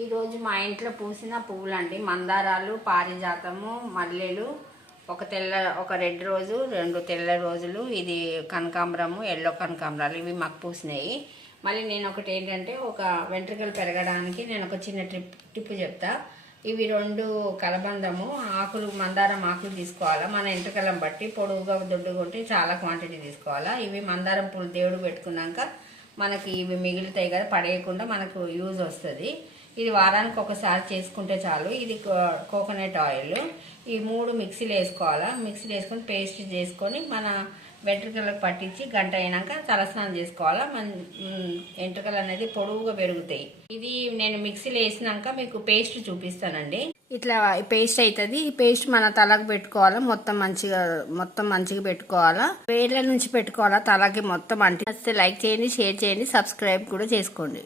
ఈరోజు మా ఇంట్లో పూసిన పువ్వులండి. మందారాలు, పారిజాతము, మల్లెలు, ఒక రెడ్ రోజు, 2 తెల్ల రోజులు, ఇది కనకాంబరము, ఎల్లో కనకాంబరాలు, ఇవి మాకు పూసినాయి. మళ్ళీ నేను ఒకటి ఏంటంటే, ఒక వెంట్రుకలు పెరగడానికి నేను ఒక చిన్న టిప్పు చెప్తా. ఇవి 2 కలబందము ఆకులు, మందారం ఆకులు తీసుకోవాలా. మన వెంట్రుకలను బట్టి పొడుగుగా దొడ్డుగా ఉంటే చాలా క్వాంటిటీ తీసుకోవాలా. ఇవి మందారం పూలు దేవుడు పెట్టుకున్నాక మనకి ఇవి మిగులుతాయి కదా, పడేయకుండా మనకు యూజ్ వస్తుంది. ఇది వారానికి ఒకసారి చేసుకుంటే చాలు. ఇది కోకోనట్ ఆయిల్. ఈ 3 మిక్సీలు వేసుకోవాలా. మిక్సీలు వేసుకొని పేస్ట్ చేసుకొని మన వెంట్రుకలకు పట్టించి గంట అయినాక తలస్నానం చేసుకోవాలా. మన వెంట్రుకలు అనేది పొడవుగా పెరుగుతాయి. ఇది నేను మిక్సీలో వేసినాక మీకు పేస్ట్ చూపిస్తానండి. ఇట్లా పేస్ట్ అవుతుంది. ఈ పేస్ట్ మన తలకు పెట్టుకోవాలా. మొత్తం మంచిగా పెట్టుకోవాలా. వేళ్ళ నుంచి పెట్టుకోవాలా తలకి మొత్తం. అంటే లైక్ చేయండి, షేర్ చేయండి, సబ్స్క్రైబ్ కూడా చేసుకోండి.